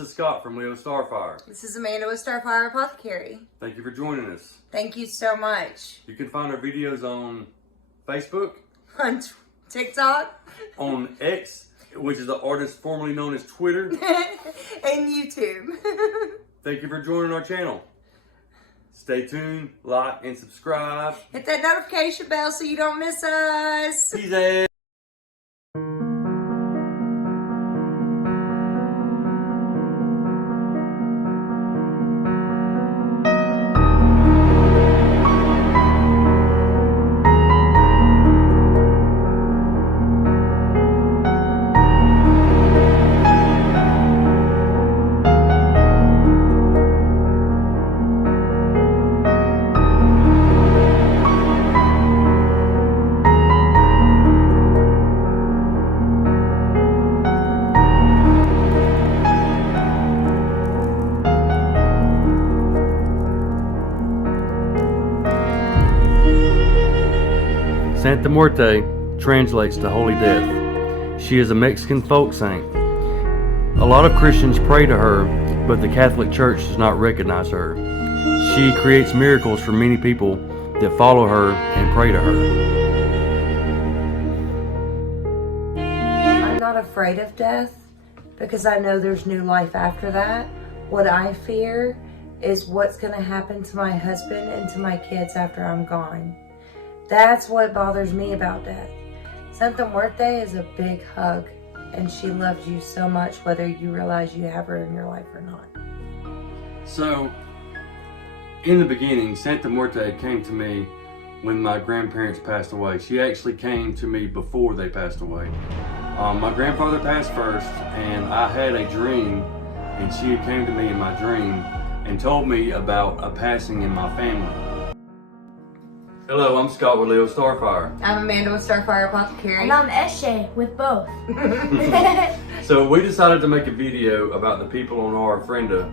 is Scott from Leo Starfire. This is Amanda with Starfire Apothecary. Thank you for joining us. Thank you so much. You can find our videos on Facebook, On TikTok, on X, which is the artist formerly known as Twitter, and YouTube. Thank you for joining our channel. Stay tuned, like, and subscribe. Hit that notification bell so you don't miss us. Peace out. Santa Muerte translates to Holy Death. She is a Mexican folk saint. A lot of Christians pray to her, but the Catholic Church does not recognize her. She creates miracles for many people that follow her and pray to her. I'm not afraid of death because I know there's new life after that. What I fear is what's going to happen to my husband and to my kids after I'm gone. That's what bothers me about death. Santa Muerte is a big hug, and she loves you so much whether you realize you have her in your life or not. So, in the beginning, Santa Muerte came to me when my grandparents passed away. She actually came to me before they passed away. My grandfather passed first, and I had a dream, and she came to me in my dream and told me about a passing in my family. Hello, I'm Scott with Leo Starfire. I'm Amanda with Starfire Apothecary. And I'm Eshe with both. So we decided to make a video about the people on our Ofrenda,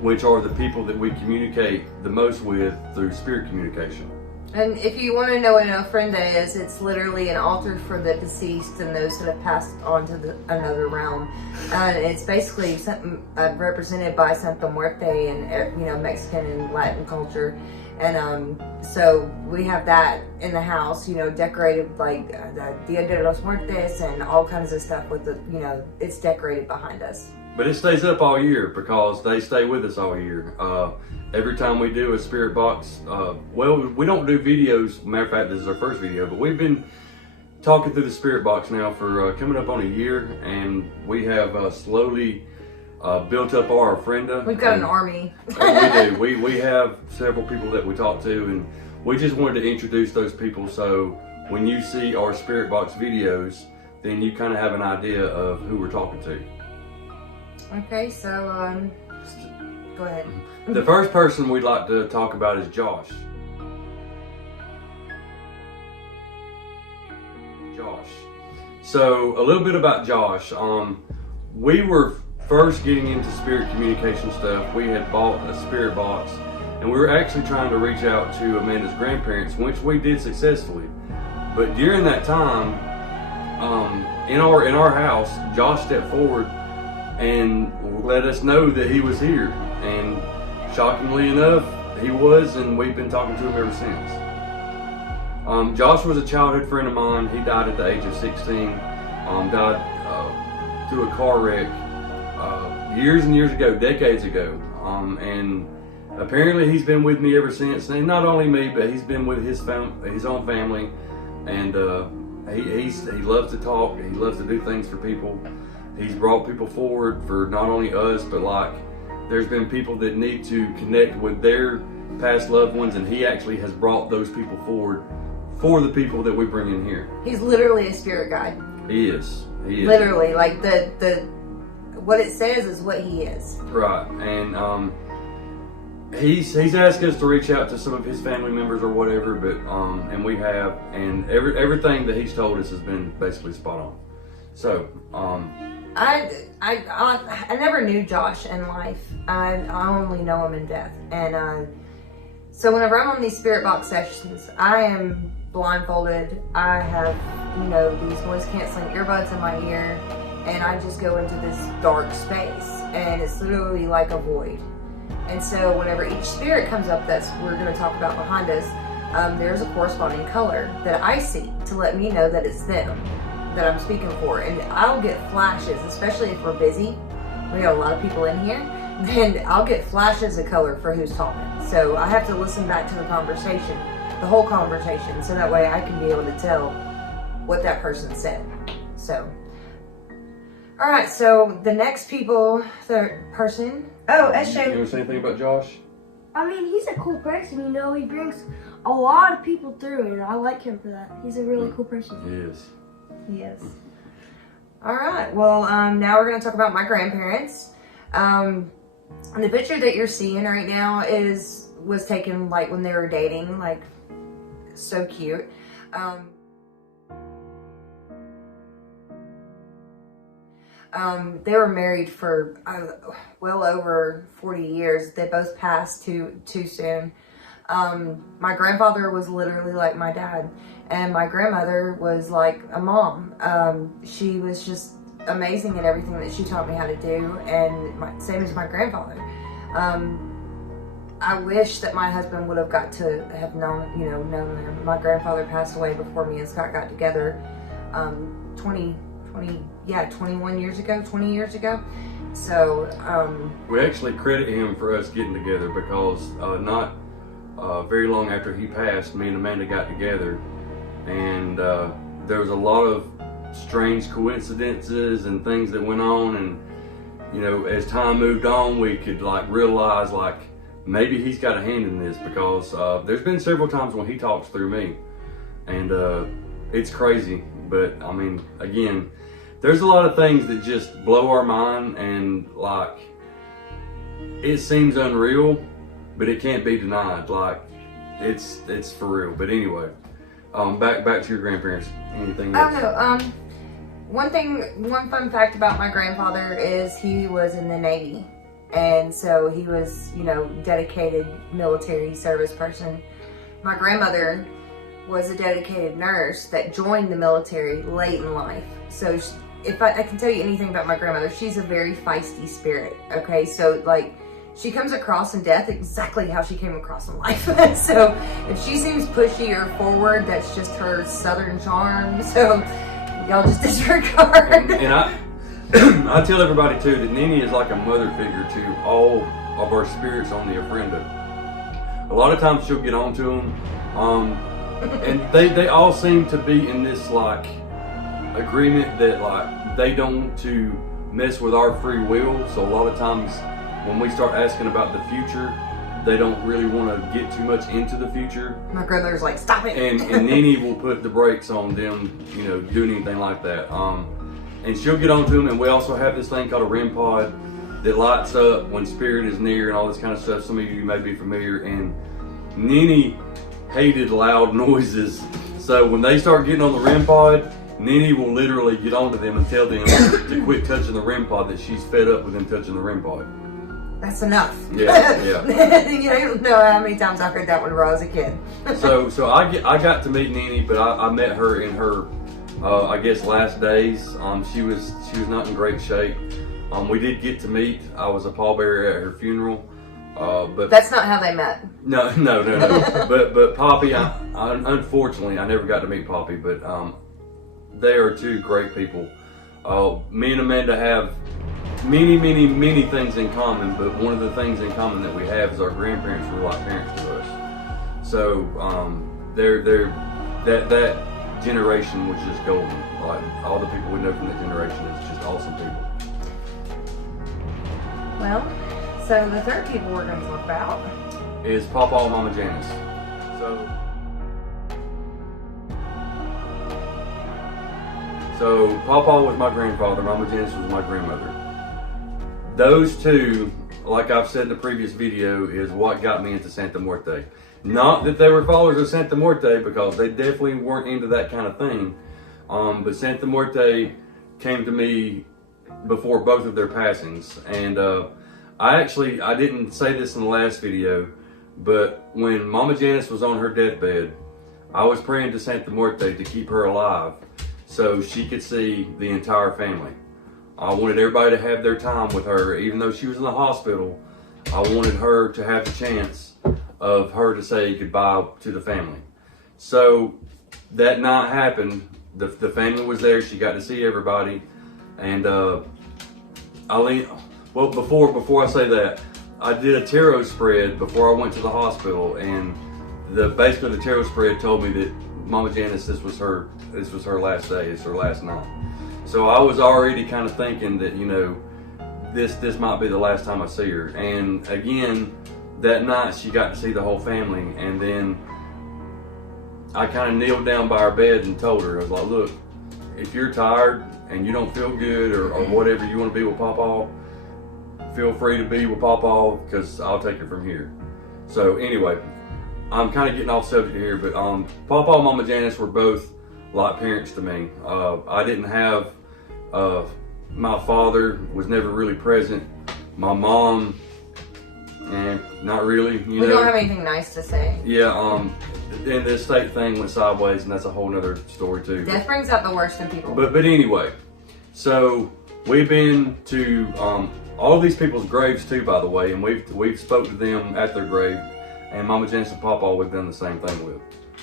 which are the people that we communicate the most with through spirit communication. And if you want to know what an ofrenda is, it's literally an altar for the deceased and those that have passed on to another realm. It's basically something represented by Santa Muerte and Mexican and Latin culture. And so we have that in the house, decorated like the Dia de los Muertos and all kinds of stuff with the, it's decorated behind us. But it stays up all year because they stay with us all year. Every time we do a spirit box, well, we don't do videos. Matter of fact, this is our first video, but we've been talking through the spirit box now for coming up on a year, and we have slowly built up our Ofrenda. We've got an army. We do. We have several people that we talk to, and we just wanted to introduce those people so when you see our spirit box videos, then you kind of have an idea of who we're talking to. Okay, so go ahead. The first person we'd like to talk about is Josh. So a little bit about Josh. We were first getting into spirit communication stuff. We had bought a spirit box, and we were actually trying to reach out to Amanda's grandparents, which we did successfully. But during that time, in our house, Josh stepped forward and let us know that he was here. And shockingly enough, he was, and we've been talking to him ever since. Josh was a childhood friend of mine. He died at the age of 16. Died through a car wreck years and years ago, decades ago. And apparently he's been with me ever since. And not only me, but he's been with his own family. And he loves to talk. He loves to do things for people. He's brought people forward for not only us, but like there's been people that need to connect with their past loved ones, and he actually has brought those people forward for the people that we bring in here. He's literally a spirit guide. He is. Literally, like the what it says is what he is. Right, and he's asked us to reach out to some of his family members or whatever, but and we have, and everything that he's told us has been basically spot on. So I never knew Josh in life. I only know him in death, and so whenever I'm on these spirit box sessions, I am blindfolded. I have these noise canceling earbuds in my ear, and I just go into this dark space, and it's literally like a void. And so whenever each spirit comes up, that's we're going to talk about behind us, there's a corresponding color that I see to let me know that it's them that I'm speaking for. And I'll get flashes, especially if we're busy. We got a lot of people in here. Then I'll get flashes of color for who's talking. So I have to listen back to the conversation, the whole conversation, so that way I can be able to tell what that person said. So, all right. So the next person. Oh, You want to say anything about Josh? I mean, he's a cool person, you know. He brings a lot of people through, and I like him for that. He's a really cool person. He is. Yes. All right. Well, now we're going to talk about my grandparents. The picture that you're seeing right now was taken like when they were dating, like so cute. They were married for well over 40 years. They both passed too soon. My grandfather was literally like my dad, and my grandmother was like a mom. She was just amazing at everything that she taught me how to do, and same as my grandfather. I wish that my husband would have got to have known them. My grandfather passed away before me and Scott got together 21 years ago, 20 years ago. So we actually credit him for us getting together, because not very long after he passed, me and Amanda got together, and there was a lot of strange coincidences and things that went on, and as time moved on, we could realize maybe he's got a hand in this, because there's been several times when he talks through me, and it's crazy. But I mean, again, there's a lot of things that just blow our mind, and it seems unreal, but it can't be denied. It's for real. But anyway, back to your grandparents. Anything else? One fun fact about my grandfather is he was in the Navy, and so he was, dedicated military service person. My grandmother was a dedicated nurse that joined the military late in life. So if I can tell you anything about my grandmother, she's a very feisty spirit. Okay, so she comes across in death exactly how she came across in life. So if she seems pushy or forward, that's just her southern charm. So y'all just disregard. And I tell everybody too that Nini is like a mother figure to all of our spirits on the Ofrenda. A lot of times she'll get on to them, and they all seem to be in this agreement that they don't want to mess with our free will. So a lot of times when we start asking about the future, they don't really want to get too much into the future. My grandmother's like, stop it. And Nini will put the brakes on them, doing anything like that. And she'll get onto them. And we also have this thing called a REM pod that lights up when spirit is near and all this kind of stuff. Some of you may be familiar. And Nini hated loud noises. So when they start getting on the REM pod, Nini will literally get onto them and tell them to quit touching the REM pod, that she's fed up with them touching the REM pod. That's enough. Yeah. You don't know how many times I heard that when I was a kid. So I got to meet Nini, but I met her in her last days. She was not in great shape. We did get to meet. I was a pallbearer at her funeral. But that's not how they met. No. but Poppy, unfortunately, I never got to meet Poppy. But they are two great people. Me and Amanda have many things in common, but one of the things in common that we have is our grandparents were like parents to us. So that generation was just golden. All the people we know from that generation is just awesome people. Well, so the third people we're going to talk about is Papa and Mama Janice. So Papa was my grandfather, Mama Janice was my grandmother. Those two, like I've said in the previous video, is what got me into Santa Muerte. Not that they were followers of Santa Muerte, because they definitely weren't into that kind of thing. But Santa Muerte came to me before both of their passings. And I didn't say this in the last video, but when Mama Janice was on her deathbed, I was praying to Santa Muerte to keep her alive so she could see the entire family. I wanted everybody to have their time with her, even though she was in the hospital. I wanted her to have the chance of her to say goodbye to the family. So that night happened. The family was there. She got to see everybody, and before I say that, I did a tarot spread before I went to the hospital, and basically the tarot spread told me that Mama Janice, this was her last day, it's her last night. So I was already kind of thinking that, you know, this might be the last time I see her. And again, that night she got to see the whole family, and then I kind of kneeled down by her bed and told her, I was like, look, if you're tired and you don't feel good or whatever, you want to be with Pawpaw, feel free to be with Pawpaw, because I'll take her from here. So anyway, I'm kind of getting off subject here, but Pawpaw and Mama Janice were both like parents to me. I didn't have, my father was never really present. My mom, not really. We don't have anything nice to say. Yeah, then the estate thing went sideways, and that's a whole nother story too. Death brings out the worst in people. But anyway, so we've been to all of these people's graves too, by the way, and we've spoke to them at their grave, and Mama Janice and Pawpaw we've done the same thing with.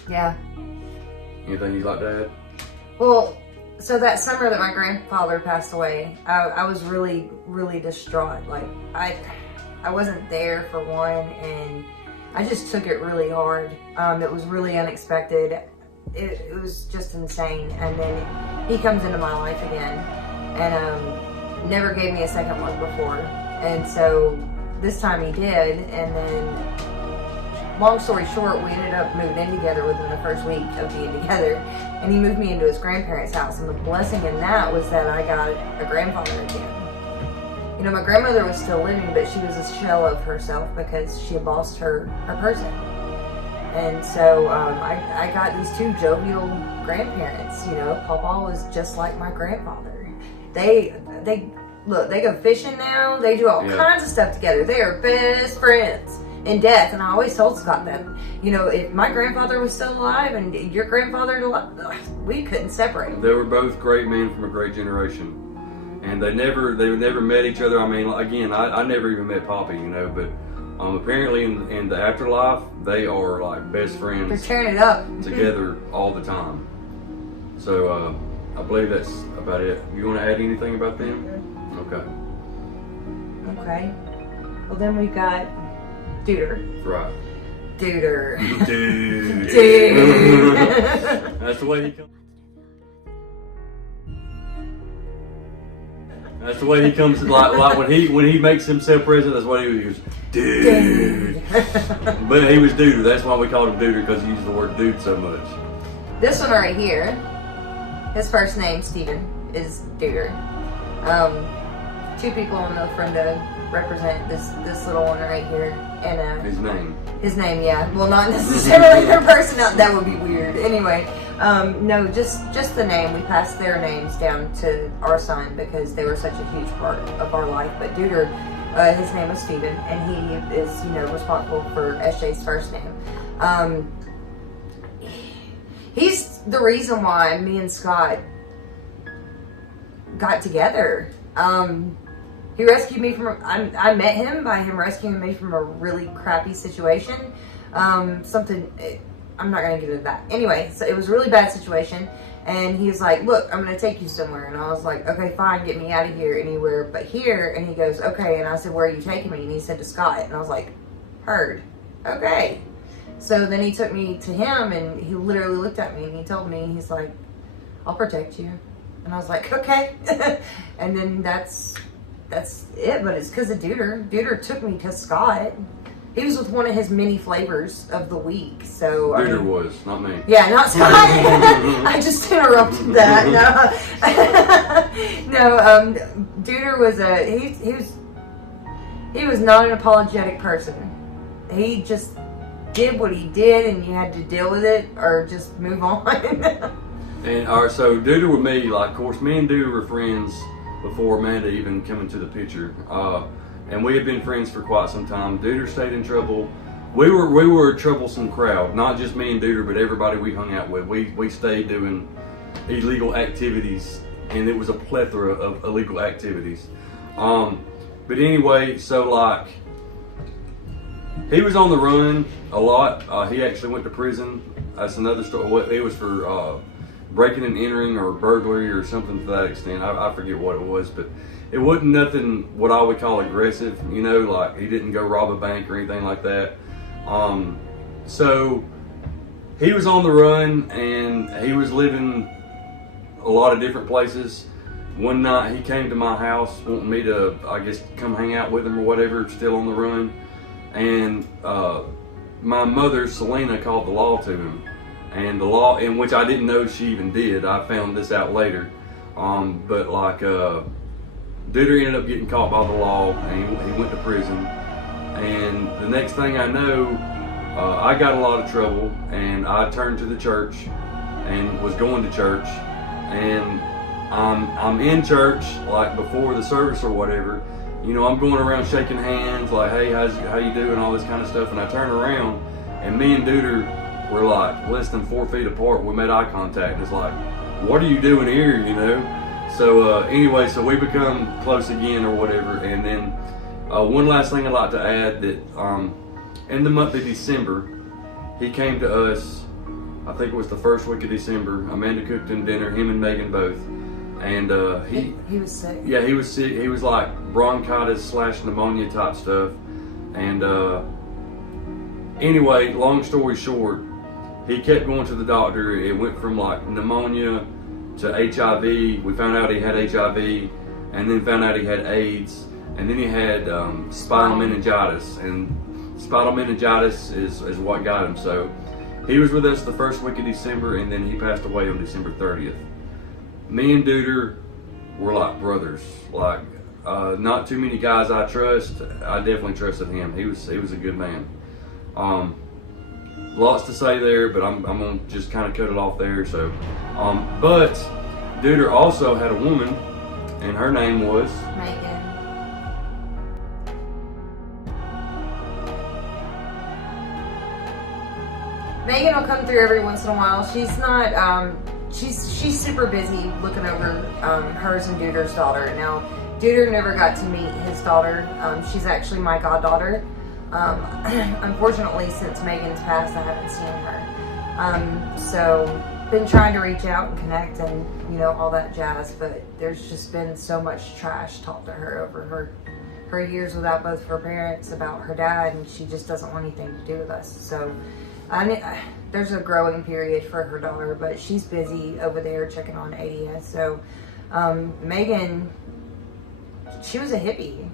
Yeah. Anything you'd like to add? Well, so that summer that my grandfather passed away, I was really, really distraught. Like, I wasn't there for one, and I just took it really hard. It was really unexpected. It was just insane. And then he comes into my life again, and never gave me a second look before. And so this time he did, and then long story short, we ended up moving in together within the first week of being together. And he moved me into his grandparents' house, and the blessing in that was that I got a grandfather again. You know, my grandmother was still living, but she was a shell of herself because she had lost her person. And so I got these two jovial grandparents. You know, Pawpaw was just like my grandfather. They go fishing now. They do all kinds of stuff together. They are best friends in death. And I always told Scott that, you know, if my grandfather was still alive and your grandfather alive, we couldn't separate. They were both great men from a great generation. And they never met each other. I mean, again, I never even met Poppy, you know, but apparently in the afterlife, they are like best friends. They're tearing it up together all the time. So I believe that's about it. You want to add anything about them? Okay. Okay. Well, then we've got Deuter. Right. Deuter. Dude. That's the way he comes. That's the way he comes. Like when he makes himself present, that's what he was. Dude. But he was Deuter. That's why we called him Deuter, because he used the word dude so much. This one right here, his first name, Stephen, is Deuter. Two people on the Ofrenda represent this little one right here. And his name, yeah. Well, not necessarily their personality. That would be weird. Anyway, no, just the name. We passed their names down to our son because they were such a huge part of our life. But Deuter, his name is Stephen, and he is, you know, responsible for SJ's first name. He's the reason why me and Scott got together. He rescued me from, I met him by him rescuing me from a really crappy situation. I'm not going to get into that. Anyway, so it was a really bad situation. And he was like, look, I'm going to take you somewhere. And I was like, okay, fine, get me out of here anywhere but here. And he goes, okay. And I said, where are you taking me? And he said, to Scott. And I was like, heard. Okay. So then he took me to him, and he literally looked at me and he told me, he's like, I'll protect you. And I was like, okay. And then that's it, but it's because of Deuter. Deuter took me to Scott. He was with one of his many flavors of the week, so... Deuter was, not me. Yeah, not Scott. I just interrupted that. No, Deuter was he was not an apologetic person. He just did what he did, and you had to deal with it or just move on. And so Deuter with me, like, of course, me and Deuter were friends before Amanda even came into the picture, and we had been friends for quite some time. Deuter stayed in trouble. We were a troublesome crowd, not just me and Deuter, but everybody we hung out with. We stayed doing illegal activities and it was a plethora of illegal activities. But anyway, so like, he was on the run a lot. He actually went to prison. That's another story. It was for breaking and entering or burglary or something to that extent. I forget what it was, but it wasn't nothing what I would call aggressive, you know, like he didn't go rob a bank or anything like that. So he was on the run and he was living a lot of different places. One night he came to my house wanting me to, I guess, come hang out with him or whatever, still on the run. And my mother, Selena, called the law to him. And the law, in which I didn't know she even did, I found this out later. But like, Duder ended up getting caught by the law and he went to prison. And the next thing I know, I got a lot of trouble and I turned to the church and was going to church. And I'm in church, like before the service or whatever. You know, I'm going around shaking hands, like, hey, how you doing, all this kind of stuff. And I turn around and me and Duder were like less than 4 feet apart. We made eye contact. It's like, what are you doing here, you know? So anyway, so we become close again or whatever. And then one last thing I'd like to add, that in the month of December, he came to us. I think it was the first week of December. Amanda cooked him dinner, him and Megan both. And he was sick. Yeah, he was sick. He was like bronchitis / pneumonia type stuff. And anyway, long story short, he kept going to the doctor. It went from like pneumonia to HIV. We found out he had HIV, and then found out he had AIDS, and then he had spinal meningitis. And spinal meningitis is what got him. So he was with us the first week of December, and then he passed away on December 30th. Me and Duder were like brothers. Like, not too many guys I trust. I definitely trusted him. He was a good man. Lots to say there, but I'm gonna just kind of cut it off there. So, but Duder also had a woman, and her name was Megan. Megan will come through every once in a while. She's not, she's super busy looking over hers and Duder's daughter. Now, Duder never got to meet his daughter. She's actually my goddaughter. Unfortunately, since Megan's passed, I haven't seen her. So, been trying to reach out and connect and, you know, all that jazz, but there's just been so much trash talked to her over her years without both her parents about her dad, and she just doesn't want anything to do with us. So, I mean, there's a growing period for her daughter, but she's busy over there checking on Adia. So, Megan, she was a hippie,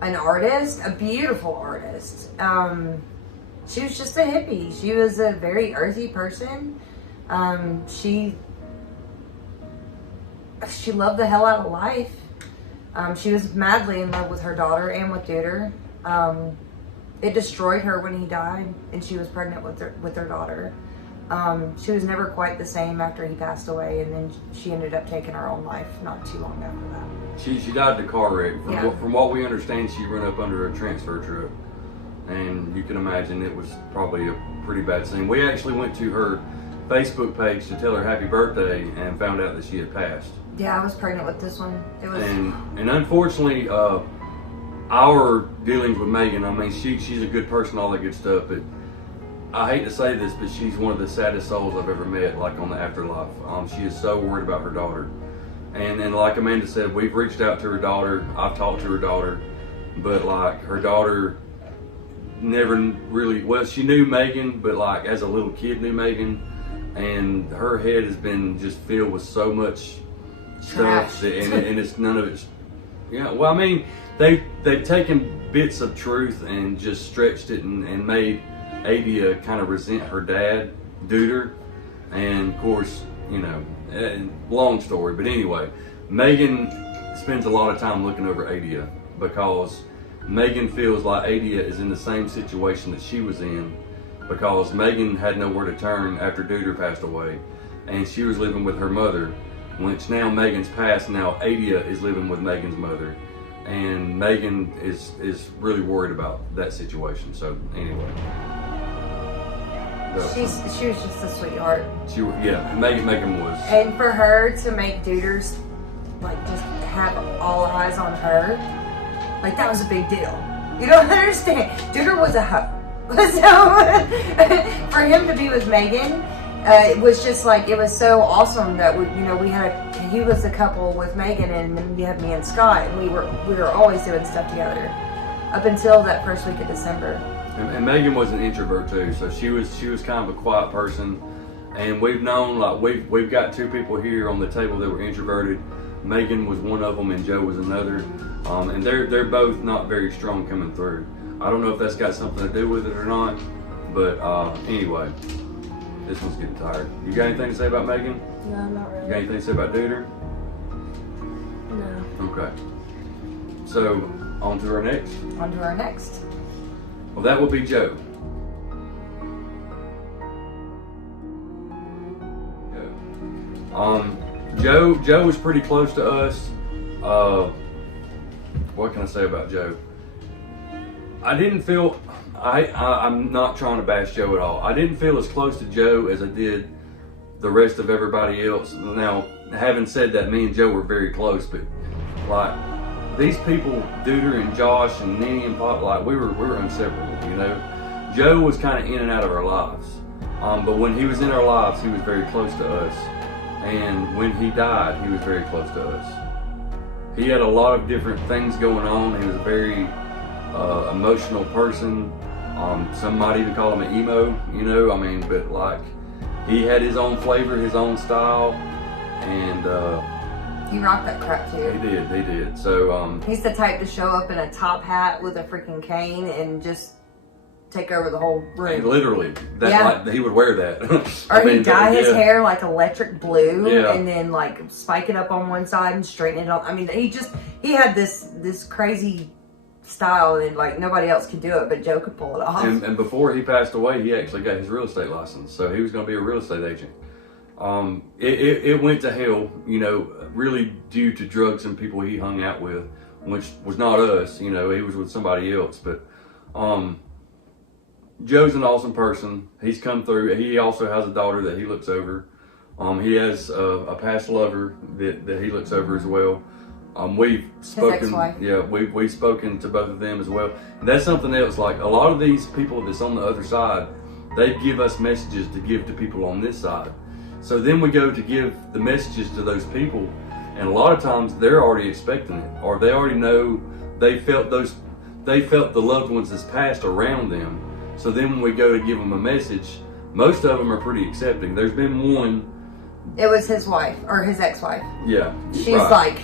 an artist, a beautiful artist. She was just a hippie. She was a very earthy person. She loved the hell out of life. She was madly in love with her daughter and with Duder. It destroyed her when he died, and she was pregnant with her daughter. She was never quite the same after he passed away, and then she ended up taking her own life not too long after that. She died in a car wreck. Yeah. From what we understand, she ran up under a transfer truck, and you can imagine it was probably a pretty bad scene. We actually went to her Facebook page to tell her happy birthday and found out that she had passed. Yeah, I was pregnant with this one. It was, and unfortunately, our dealings with Megan, I mean, she's a good person, all that good stuff, but I hate to say this, but she's one of the saddest souls I've ever met, like on the afterlife. She is so worried about her daughter. And then, like Amanda said, we've reached out to her daughter. I've talked to her daughter, but like her daughter never really, well, she knew Megan, but like as a little kid knew Megan, and her head has been just filled with so much stuff, and it's none of it's, yeah. Well, I mean, they've taken bits of truth and just stretched it and made Adia kind of resent her dad, Duder, and of course, you know, long story, but anyway, Megan spends a lot of time looking over Adia because Megan feels like Adia is in the same situation that she was in, because Megan had nowhere to turn after Duder passed away, and she was living with her mother, which now Megan's passed. Now Adia is living with Megan's mother, and Megan is really worried about that situation. So anyway. She was just a sweetheart. Megan was. And for her to make Duders, like, just have all eyes on her, like, that was a big deal. You don't understand. Duder was a hoe. So, for him to be with Megan, it was just like, it was so awesome that he was a couple with Megan, and then you had me and Scott, and we were always doing stuff together up until that first week of December. And Megan was an introvert too, so she was kind of a quiet person. And we've known, like, we've got two people here on the table that were introverted. Megan was one of them, and Joe was another. And they're both not very strong coming through. I don't know if that's got something to do with it or not, but anyway, this one's getting tired. You got anything to say about Megan? No, not really. You got anything to say about Duder? No. Okay. So, on to our next. On to our next. Well, that will be Joe. Joe was pretty close to us. What can I say about Joe? I didn't feel, I'm not trying to bash Joe at all. I didn't feel as close to Joe as I did the rest of everybody else. Now, having said that, me and Joe were very close, but like, these people, Duder and Josh and Nene and Pop, like, we were inseparable, you know? Joe was kind of in and out of our lives. But when he was in our lives, he was very close to us. And when he died, he was very close to us. He had a lot of different things going on. He was a very emotional person. Some might even call him an emo, you know? I mean, but like, he had his own flavor, his own style, and he rocked that crap too. He did. So he's the type to show up in a top hat with a freaking cane and just take over the whole room. Literally, like, he would wear that. Or he'd dye his hair like electric blue, yeah, and then like spike it up on one side and straighten it up. I mean, he had this crazy style, and like nobody else could do it, but Joe could pull it off. And before he passed away, he actually got his real estate license, so he was going to be a real estate agent. It went to hell, you know, really due to drugs and people he hung out with, which was not us, you know, he was with somebody else. But Joe's an awesome person. He's come through. He also has a daughter that he looks over. He has a past lover that he looks over as well. We've spoken, we've spoken to both of them as well. And that's something else. Like, a lot of these people that's on the other side, they give us messages to give to people on this side. So then we go to give the messages to those people, and a lot of times they're already expecting it, or they already know they felt the loved ones that's passed around them. So then when we go to give them a message, most of them are pretty accepting. There's been one. It was his wife, or his ex-wife. Yeah. She's like,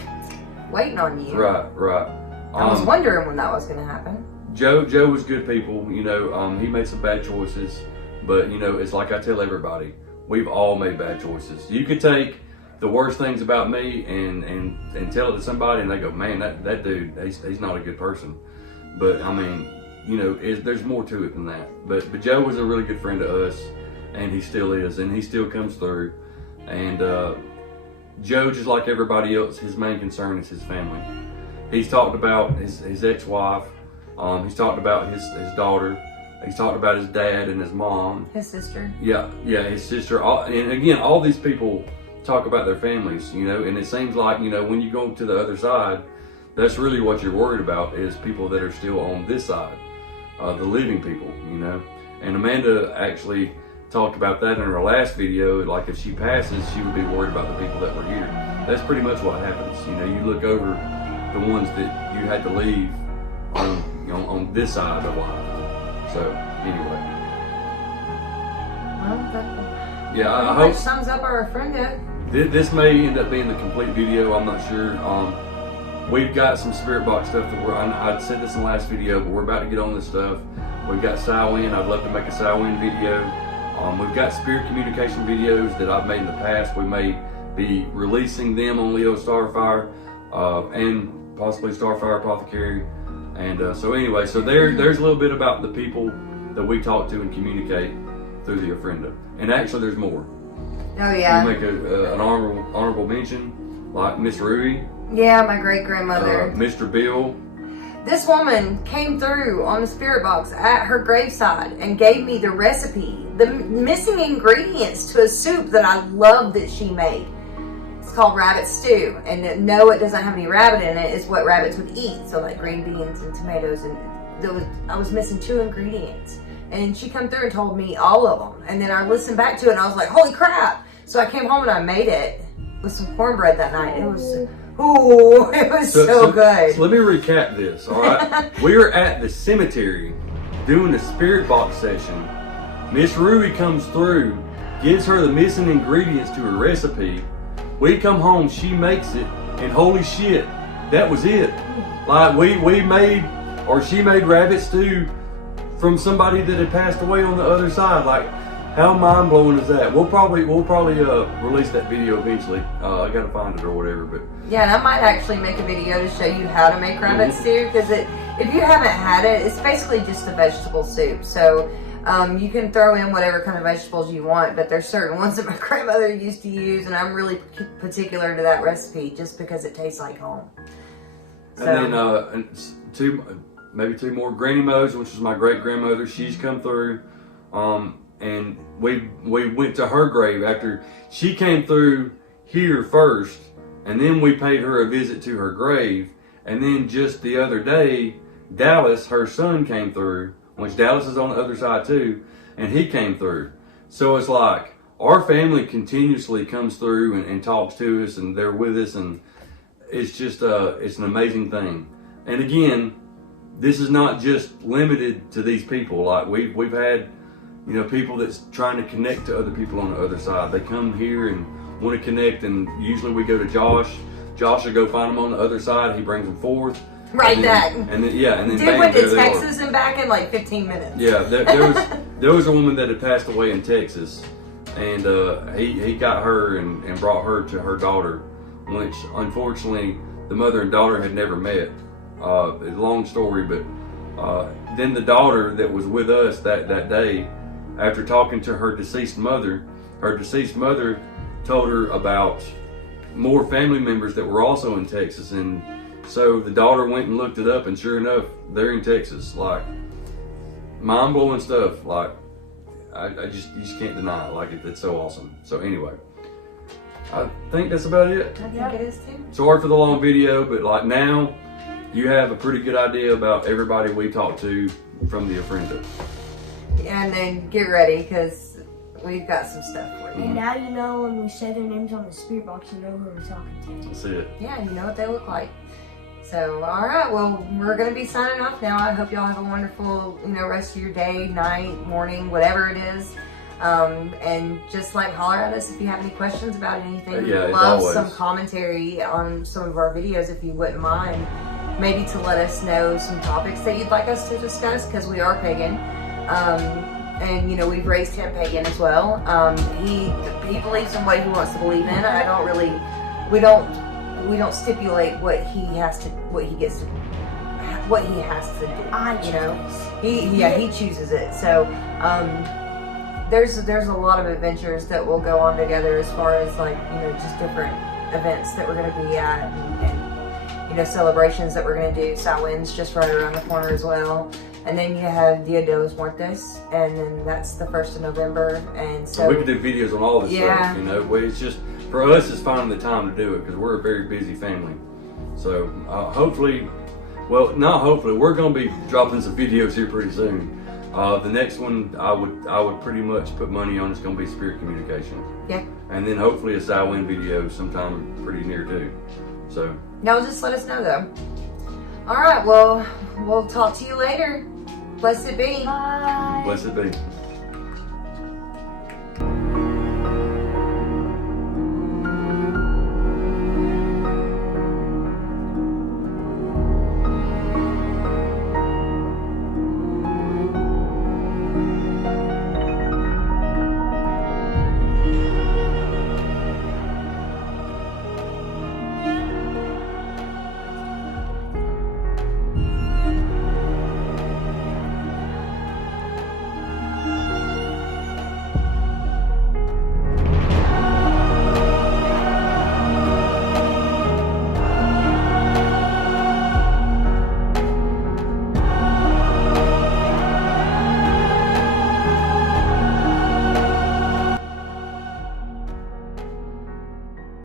waiting on you. Right. I was wondering when that was going to happen. Joe was good people, you know. He made some bad choices, but you know, it's like I tell everybody, we've all made bad choices. You could take the worst things about me and tell it to somebody, and they go, man, that dude, he's not a good person. But I mean, you know, there's more to it than that. But Joe was a really good friend to us, and he still is, and he still comes through. And Joe, just like everybody else, his main concern is his family. He's talked about his ex-wife. He's talked about his daughter. He's talked about his dad and his mom. His sister. Yeah, his sister. And again, all these people talk about their families, you know, and it seems like, you know, when you go to the other side, that's really what you're worried about, is people that are still on this side, the living people, you know. And Amanda actually talked about that in her last video. Like, if she passes, she would be worried about the people that were here. That's pretty much what happens. You know, you look over the ones that you had to leave on, you know, on this side of life. So anyway, well, I hope sums up our Ofrenda. This may end up being the complete video. I'm not sure. We've got some spirit box stuff that I said this in the last video, but we're about to get on this stuff. We've got Samhain. I'd love to make a Samhain video. We've got spirit communication videos that I've made in the past. We may be releasing them on Leo Starfire and possibly Starfire Apothecary. And so anyway, so there's a little bit about the people that we talk to and communicate through the Ofrenda. And actually, there's more. Oh yeah. We make an honorable mention, like Miss Rui. Yeah, my great grandmother. Mr. Bill. This woman came through on the spirit box at her graveside and gave me the recipe, the missing ingredients to a soup that I love that she made. It's called rabbit stew, and no, it doesn't have any rabbit in it. It's what rabbits would eat, so like green beans and tomatoes, and I was missing 2 ingredients. And she come through and told me all of them, and then I listened back to it and I was like, holy crap. So I came home and I made it with some cornbread that night. It was so good. So let me recap this, all right? We were at the cemetery doing the spirit box session. Miss Ruby comes through, gives her the missing ingredients to her recipe. We come home, she makes it, and holy shit, that was it. Like she made rabbit stew from somebody that had passed away on the other side. Like, how mind blowing is that? We'll probably release that video eventually. I gotta find it or whatever, but yeah, and I might actually make a video to show you how to make rabbit stew, because if you haven't had it, it's basically just a vegetable soup. So you can throw in whatever kind of vegetables you want, but there's certain ones that my grandmother used to use, and I'm really particular to that recipe just because it tastes like home. So. And then maybe 2 more. Granny Mose, which is my great grandmother, she's come through. And we went to her grave after she came through here first, and then we paid her a visit to her grave. And then just the other day, Dallas, her son, came through, which Dallas is on the other side too, and he came through. So it's like our family continuously comes through and talks to us, and they're with us, and it's just it's an amazing thing. And again, this is not just limited to these people. Like we've had, you know, people that's trying to connect to other people on the other side. They come here and want to connect, and usually we go to Josh. Josh will go find them on the other side. He brings them forth. Right, and then Dude bang, went there to they Texas are. and back in like 15 minutes. Yeah, there was a woman that had passed away in Texas, and he got her and brought her to her daughter, which unfortunately the mother and daughter had never met. It's a long story, but then the daughter that was with us that day, after talking to her deceased mother told her about more family members that were also in Texas, and so the daughter went and looked it up, and sure enough, they're in Texas. Like, mind-blowing stuff. Like, you just can't deny it. Like, it's so awesome. So anyway, I think that's about it. I think it is too. Sorry for the long video, but like now, you have a pretty good idea about everybody we talked to from the Ofrenda. And then get ready, because we've got some stuff for you. And now you know when we say their names on the spirit box, you know who we're talking to. That's it. Yeah, you know what they look like. So, all right, well, we're going to be signing off now. I hope y'all have a wonderful, rest of your day, night, morning, whatever it is. And just holler at us if you have any questions about anything. Yeah, We'd love always. some commentary on some of our videos if you wouldn't mind. Maybe to let us know some topics that you'd like us to discuss, because we are pagan. And we've raised him pagan as well. He believes in what he wants to believe in. We don't stipulate what he has to do. He chooses it. So there's a lot of adventures that will go on together, as far as just different events that we're going to be at, and celebrations that we're going to do. Samhain's just right around the corner as well. And then you have Dia de los Muertos, and then that's the 1st of November. And so we could do videos on all this stuff, It's just, for us, it's finding the time to do it, because we're a very busy family. So we're going to be dropping some videos here pretty soon. The next one I would pretty much put money on is going to be spirit communication. Yeah. And then hopefully a Samhain video sometime pretty near too. So. Y'all just let us know though. All right, well, we'll talk to you later. Blessed be. Bye. Blessed be.